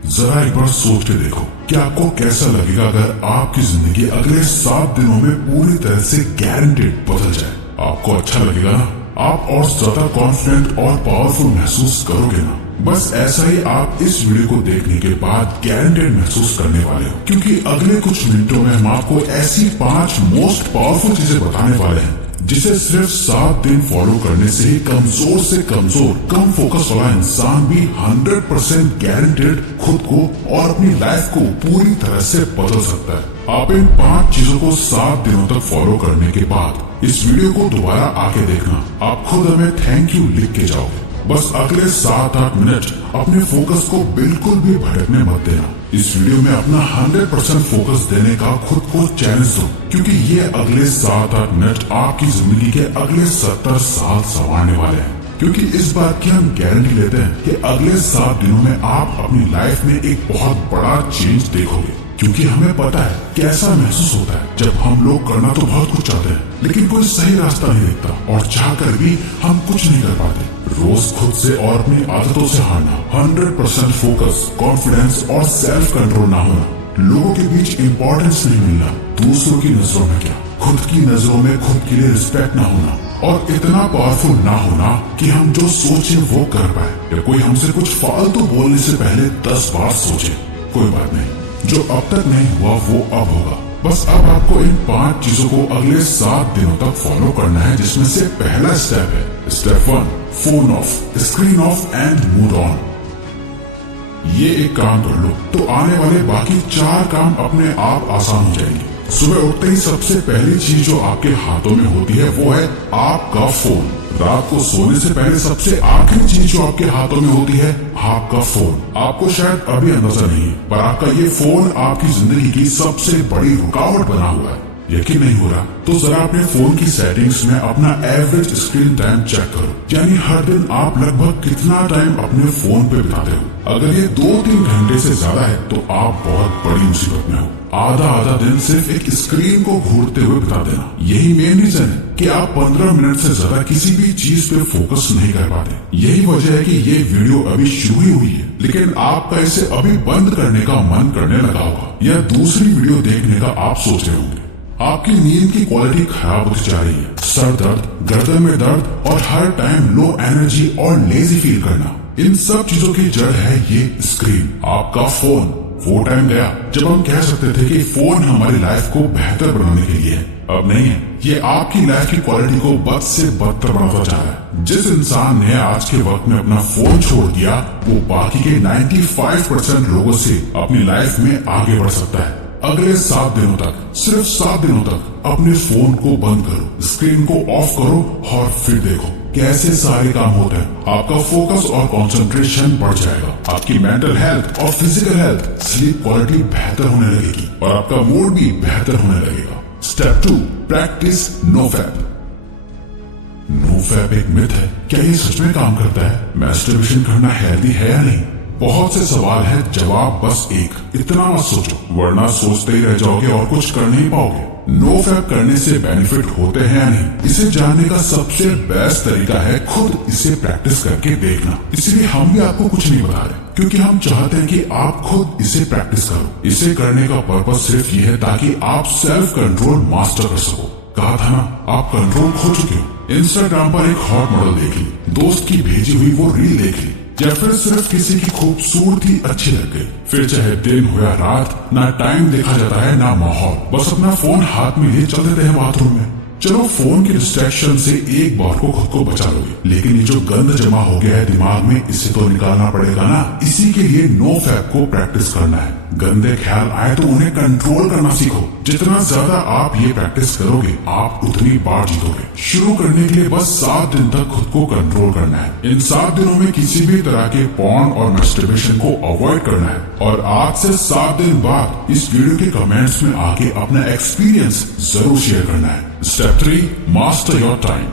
जरा एक बार सोच के देखो कि आपको कैसा लगेगा अगर आपकी जिंदगी अगले 7 दिनों में पूरी तरह से गारंटेड बदल जाए। आपको अच्छा लगेगा ना? आप और ज्यादा कॉन्फिडेंट और पावरफुल महसूस करोगे ना? बस ऐसा ही आप इस वीडियो को देखने के बाद गारंटेड महसूस करने वाले हो, क्योंकि अगले कुछ मिनटों में हम आपको ऐसी 5 मोस्ट पावरफुल चीजें बताने वाले हैं जिसे सिर्फ 7 दिन फॉलो करने से ही कमजोर से कमजोर कम फोकस वाला इंसान भी 100% गारंटेड खुद को और अपनी लाइफ को पूरी तरह से बदल सकता है। आप इन 5 चीजों को 7 दिनों तक फॉलो करने के बाद इस वीडियो को दोबारा आके देखना, आप खुद हमें थैंक यू लिख के जाओगे। बस अगले 7-8 मिनट अपने फोकस को बिल्कुल भी भटकने मत देना। इस वीडियो में अपना 100% फोकस देने का खुद को चैलेंज दो, क्योंकि ये अगले 7-8 मिनट आपकी जिंदगी के अगले 70 साल संवारने वाले हैं। क्योंकि इस बात की हम गारंटी लेते हैं कि अगले 7 दिनों में आप अपनी लाइफ में एक बहुत बड़ा चेंज देखोगे, क्योंकि हमें पता है कैसा महसूस होता है जब हम लोग करना तो बहुत कुछ चाहते हैं, लेकिन कोई सही रास्ता नहीं दिखता और चाहकर भी हम कुछ नहीं कर पाते। रोज खुद से और अपनी आदतों से हारना, 100% फोकस, कॉन्फिडेंस और सेल्फ कंट्रोल ना होना, लोगों के बीच इम्पोर्टेंस नहीं मिलना, दूसरों की नजरों में क्या, खुद की नजरों में खुद के लिए रिस्पेक्ट ना होना, और इतना पावरफुल ना होना कि हम जो सोचे वो कर पाए, या कोई हमसे कुछ फालतू बोलने से पहले 10 बार सोचे। कोई बात नहीं, जो अब तक नहीं हुआ वो अब होगा। बस अब आपको इन 5 चीजों को अगले 7 दिनों तक फॉलो करना है, जिसमें से पहला स्टेप है step 1, phone of, screen of and mood on. ये एक काम कर लो तो आने वाले बाकी 4 काम अपने आप आसान हो जाएंगे। सुबह उठते ही सबसे पहली चीज जो आपके हाथों में होती है वो है आपका फोन। रात को सोने से पहले सबसे आखिरी चीज जो आपके हाथों में होती है आपका फोन। आपको शायद अभी अंदाजा नहीं है, पर आपका ये फोन आपकी जिंदगी की सबसे बड़ी रुकावट बना हुआ है। यकीन नहीं हो रहा तो जरा अपने फोन की सेटिंग्स में अपना एवरेज स्क्रीन टाइम चेक करो, यानी हर दिन आप लगभग कितना टाइम अपने फोन पे बिताते हो। अगर ये 2-3 घंटे से ज्यादा है तो आप बहुत बड़ी मुसीबत में हो। आधा दिन सिर्फ एक स्क्रीन को घूरते हुए बिता देना, यही मेन रीजन है कि आप 15 मिनट से ज्यादा किसी भी चीज पे फोकस नहीं कर पाते। यही वजह है कि ये वीडियो अभी शुरू ही हुई है, लेकिन आपका इसे अभी बंद करने का मन करने लगा होगा, या दूसरी वीडियो देखने का आप सोच रहे होंगे। आपकी नींद की क्वालिटी खराब होती जा रही है, सर दर्द, गर्दन में दर्द और हर टाइम लो एनर्जी और लेजी फील करना, इन सब चीजों की जड़ है ये स्क्रीन, आपका फोन। वो टाइम गया जब हम कह सकते थे कि फोन हमारी लाइफ को बेहतर बनाने के लिए है, अब नहीं है। ये आपकी लाइफ की क्वालिटी को बद से बदतर बनाता जा रहा है। जिस इंसान ने आज के वक्त में अपना फोन छोड़ दिया वो बाकी के 95% लोगों से अपनी लाइफ में आगे बढ़ सकता है। अगले 7 दिनों तक, सिर्फ 7 दिनों तक अपने फोन को बंद करो, स्क्रीन को ऑफ करो और फिर देखो कैसे सारे काम होते हैं। आपका फोकस और कंसंट्रेशन बढ़ जाएगा, आपकी मेंटल हेल्थ और फिजिकल हेल्थ, स्लीप क्वालिटी बेहतर होने लगेगी और आपका मूड भी बेहतर होने लगेगा। Step 2, practice NoFap. नोफैप एक मिथ है, क्या ये सच में काम करता है? मैस्टरबेशन करना हेल्दी है या नहीं? बहुत से सवाल है, जवाब बस एक, इतना मत सोचो वरना सोचते ही रह जाओगे और कुछ कर नहीं पाओगे। नोफैप करने से बेनिफिट होते हैं या नहीं, इसे जानने का सबसे बेस्ट तरीका है खुद इसे प्रैक्टिस करके देखना। इसलिए हम भी आपको कुछ नहीं बता रहे, क्योंकि हम चाहते हैं कि आप खुद इसे प्रैक्टिस करो। इसे करने का पर्पज सिर्फ ये है ताकि आप सेल्फ कंट्रोल मास्टर कर सको। कहा था ना, आप कंट्रोल खो चुके हो। इंस्टाग्राम पर एक हॉट मॉडल देख ली, दोस्त की भेजी हुई वो रील देख ली, या फिर सिर्फ किसी की खूबसूरती अच्छी लग गई, फिर चाहे दिन हो या रात, ना टाइम देखा जाता है ना माहौल, बस अपना फोन हाथ में लिए चल देते हैं बाथरूम में। चलो फोन के डिस्ट्रैक्शन से एक बार को खुद को बचा लोगे, लेकिन ये जो गंद जमा हो गया है दिमाग में, इसे तो निकालना पड़ेगा ना। इसी के लिए नोफैप को प्रैक्टिस करना है। गंदे ख्याल आए तो उन्हें कंट्रोल करना सीखो। जितना ज्यादा आप ये प्रैक्टिस करोगे आप उतनी बार जीतोगे। शुरू करने के लिए बस 7 दिन तक खुद को कंट्रोल करना है। इन 7 दिनों में किसी भी तरह के पॉर्न और मैस्टरबेशन को अवॉइड करना है, और आज से 7 दिन बाद इस वीडियो के कमेंट्स में आके अपना एक्सपीरियंस जरूर शेयर करना है। Step 3, master your time.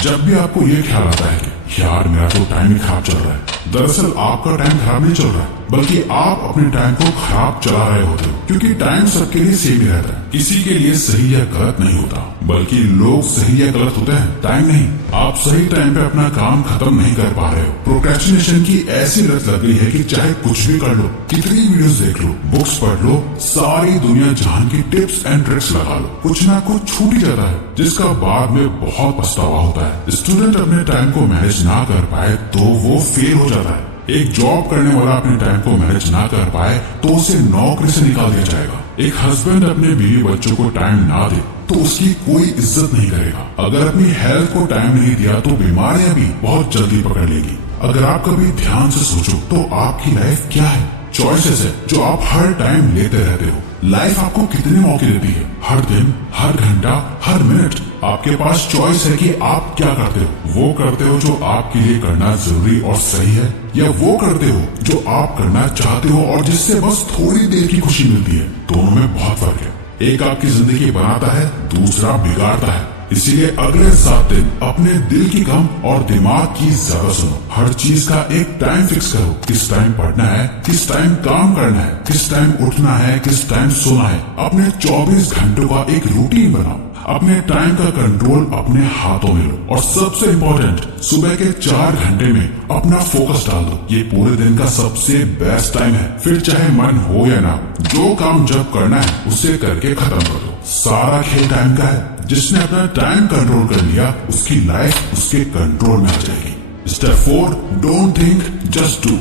जब भी आपको ये ख्याल आता है कि यार मेरा तो टाइम ही खराब चल रहा है। दरअसल आपका टाइम खराब नहीं चल रहा है, बल्कि आप अपने टाइम को खराब चला रहे होते हो, क्योंकि टाइम सबके लिए सेम ही रहता है। किसी के लिए सही या गलत नहीं होता, बल्कि लोग सही या गलत होते हैं, टाइम नहीं। आप सही टाइम पे अपना काम खत्म नहीं कर पा रहे हो। प्रोक्रेस्टिनेशन की ऐसी लत लग गई है कि चाहे कुछ भी कर लो, कितनी वीडियोस देख लो, बुक्स पढ़ लो, सारी दुनिया जहान की टिप्स एंड ट्रिक्स लगा लो, कुछ ना कुछ छूट ही जाता है, जिसका बाद में बहुत पछतावा होता है। स्टूडेंट अपने टाइम को मैनेज ना कर पाए तो वो फेल हो जाता है। एक जॉब करने वाला अपने टाइम को मैनेज ना कर पाए तो उसे नौकरी से निकाल दिया जाएगा। एक हस्बैंड अपने बीवी बच्चों को टाइम ना दे तो उसकी कोई इज्जत नहीं करेगा। अगर अपनी हेल्थ को टाइम नहीं दिया तो बीमारियां भी बहुत जल्दी पकड़ लेगी। अगर आप कभी ध्यान से सोचो तो आपकी लाइफ क्या है? चॉइसेस है जो आप हर टाइम लेते रहते हो। लाइफ आपको कितने मौके देती है? हर दिन, हर घंटा, हर मिनट आपके पास चॉइस है कि आप क्या करते हो। वो करते हो जो आपके लिए करना जरूरी और सही है, या वो करते हो जो आप करना चाहते हो और जिससे बस थोड़ी देर की खुशी मिलती है। दोनों में बहुत फर्क है। एक आपकी जिंदगी बनाता है, दूसरा बिगाड़ता है। इसीलिए अगले 7 दिन अपने दिल की कम और दिमाग की ज्यादा सुनो। हर चीज का एक टाइम फिक्स करो। किस टाइम पढ़ना है, किस टाइम काम करना है, किस टाइम उठना है, किस टाइम सोना है। अपने 24 घंटों का एक रूटीन बनाओ। अपने टाइम का कंट्रोल अपने हाथों में लो। और सबसे इम्पोर्टेंट, सुबह के 4 घंटे में अपना फोकस डाल दो। ये पूरे दिन का सबसे बेस्ट टाइम है। फिर चाहे मन हो या ना, जो काम जब करना है उसे करके खत्म कर दो। सारा खेल टाइम का है। जिसने अपना टाइम कंट्रोल कर लिया, उसकी लाइफ उसके कंट्रोल में आ जाएगी। Step 4, don't think, just do.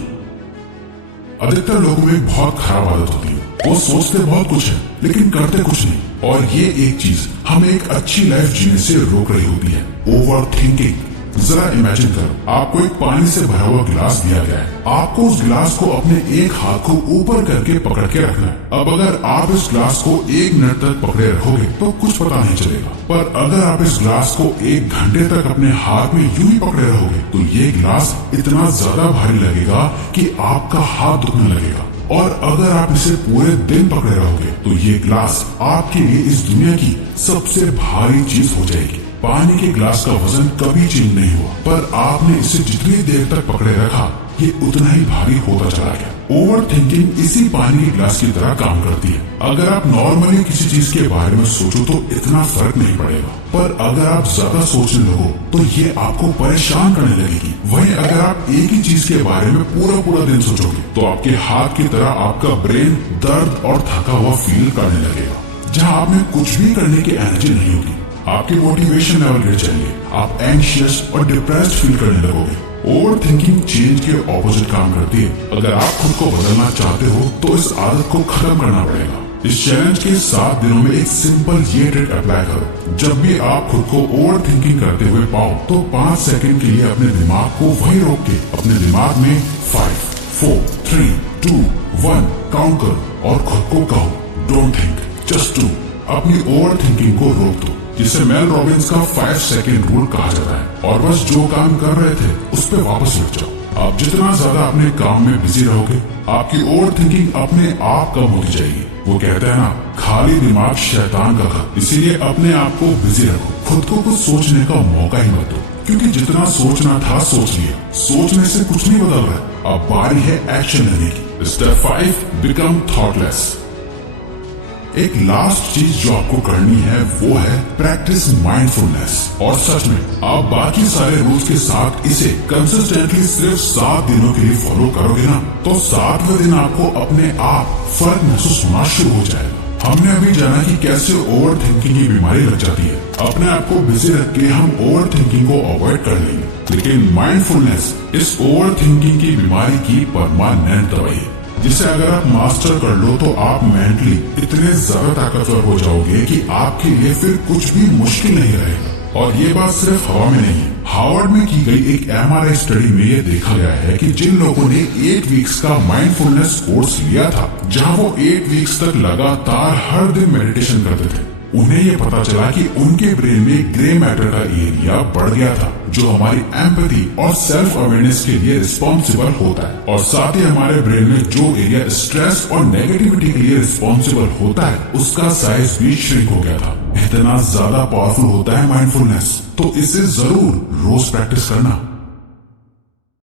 अधिकतर लोगों में बहुत खराब आदत होती है। वो सोचते बहुत कुछ है लेकिन करते कुछ नहीं, और ये एक चीज हमें एक अच्छी लाइफ जीने से रोक रही होती है, ओवर थिंकिंग। जरा इमेजिन करो, आपको एक पानी से भरा हुआ गिलास दिया गया है। आपको उस गिलास को अपने एक हाथ को ऊपर करके पकड़ के रखना है। अब अगर आप इस गिलास को 1 मिनट तक पकड़े रखोगे तो कुछ पता नहीं चलेगा, पर अगर आप इस गिलास को 1 घंटे तक अपने हाथ में यूं ही पकड़े रहोगे तो ये गिलास इतना ज्यादा भारी लगेगा कि आपका हाथ दुखने लगेगा। और अगर आप इसे पूरे दिन पकड़े रहोगे तो ये गिलास आपके लिए इस दुनिया की सबसे भारी चीज हो जाएगी। पानी के गिलास का वजन कभी चेंज नहीं हुआ, पर आपने इसे जितनी देर तक पकड़े रखा ये उतना ही भारी होता चला गया। ओवर थिंकिंग इसी पानी के गिलास की तरह काम करती है। अगर आप नॉर्मली किसी चीज के बारे में सोचो तो इतना फर्क नहीं पड़ेगा, पर अगर आप ज्यादा सोचने लगो तो ये आपको परेशान करने लगेगी। वहीं अगर आप एक ही चीज के बारे में पूरा दिन सोचोगे तो आपके हाथ की तरह आपका ब्रेन दर्द और थका हुआ फील करने लगेगा, जहाँ आप में कुछ भी करने की एनर्जी नहीं होगी। आपकी मोटिवेशन लेवल गिर जाएंगे, आप एंशियस और डिप्रेस्ड फील करने लगोगे। ओवर थिंकिंग चेंज के ऑपोजिट काम करती है। अगर आप खुद को बदलना चाहते हो तो इस आदत को खत्म करना पड़ेगा। इस चैलेंज के 7 दिनों में एक सिंपल ये ट्रिक अप्लाई करो। जब भी आप खुद को ओवर थिंकिंग करते हुए पाओ तो 5 सेकंड के लिए अपने दिमाग को वहीं रोक के अपने दिमाग में 5, 4, 3, 2, 1 काउंट करो और खुद को कहो, डोंट थिंक, जस्ट डू। अपनी ओवर थिंकिंग को रोक दो, जिसे मेल रॉबिन्स का 5 सेकंड रूल कहा जाता है। और बस जो काम कर रहे थे उस पर वापस लग जाओ। आप जितना ज्यादा अपने काम में बिजी रहोगे, आपकी ओवर थिंकिंग अपने आप कम होती जाएगी। वो कहते हैं ना, खाली दिमाग शैतान का घर। इसीलिए अपने आप को बिजी रखो, खुद को कुछ सोचने का मौका ही मत दो, क्योंकि जितना सोचना था सोच लिया। सोचने से कुछ नहीं बदल रहा। अब बारी है एक्शन लेने की। Step 5, become thoughtless. एक लास्ट चीज जो आपको करनी है वो है प्रैक्टिस माइंडफुलनेस। और सच में आप बाकी सारे रूल्स के साथ इसे कंसिस्टेंटली सिर्फ 7 दिनों के लिए फॉलो करोगे ना, तो 7वें दिन आपको अपने आप फर्क महसूस होना शुरू हो जाएगा। हमने अभी जाना कि कैसे ओवर थिंकिंग की बीमारी लग जाती है। अपने आप को बिजी रख के हम ओवर थिंकिंग को अवॉइड कर लेंगे, लेकिन माइंडफुलनेस इस ओवर थिंकिंग की बीमारी की परमानेंट दवाई है, जिसे अगर आप मास्टर कर लो तो आप मेंटली इतने ज्यादा ताकतवर हो जाओगे कि आपके लिए फिर कुछ भी मुश्किल नहीं रहेगा। और ये बात सिर्फ हवा में नहीं है। हार्वर्ड में की गई एक MRI स्टडी में ये देखा गया है कि जिन लोगों ने 8 वीक्स का माइंडफुलनेस कोर्स लिया था, जहां वो 8 वीक्स तक लगातार हर दिन मेडिटेशन करते थे, उन्हें ये पता चला कि उनके ब्रेन में ग्रे मैटर का एरिया बढ़ गया था, जो हमारी एम्पैथी और सेल्फ अवेयरनेस के लिए रिस्पॉन्सिबल होता है। और साथ ही हमारे ब्रेन में जो एरिया स्ट्रेस और नेगेटिविटी के लिए रिस्पॉन्सिबल होता है, उसका साइज भी श्रिंक हो गया था। इतना ज्यादा पावरफुल होता है माइंडफुलनेस। तो इसे जरूर रोज प्रैक्टिस करना।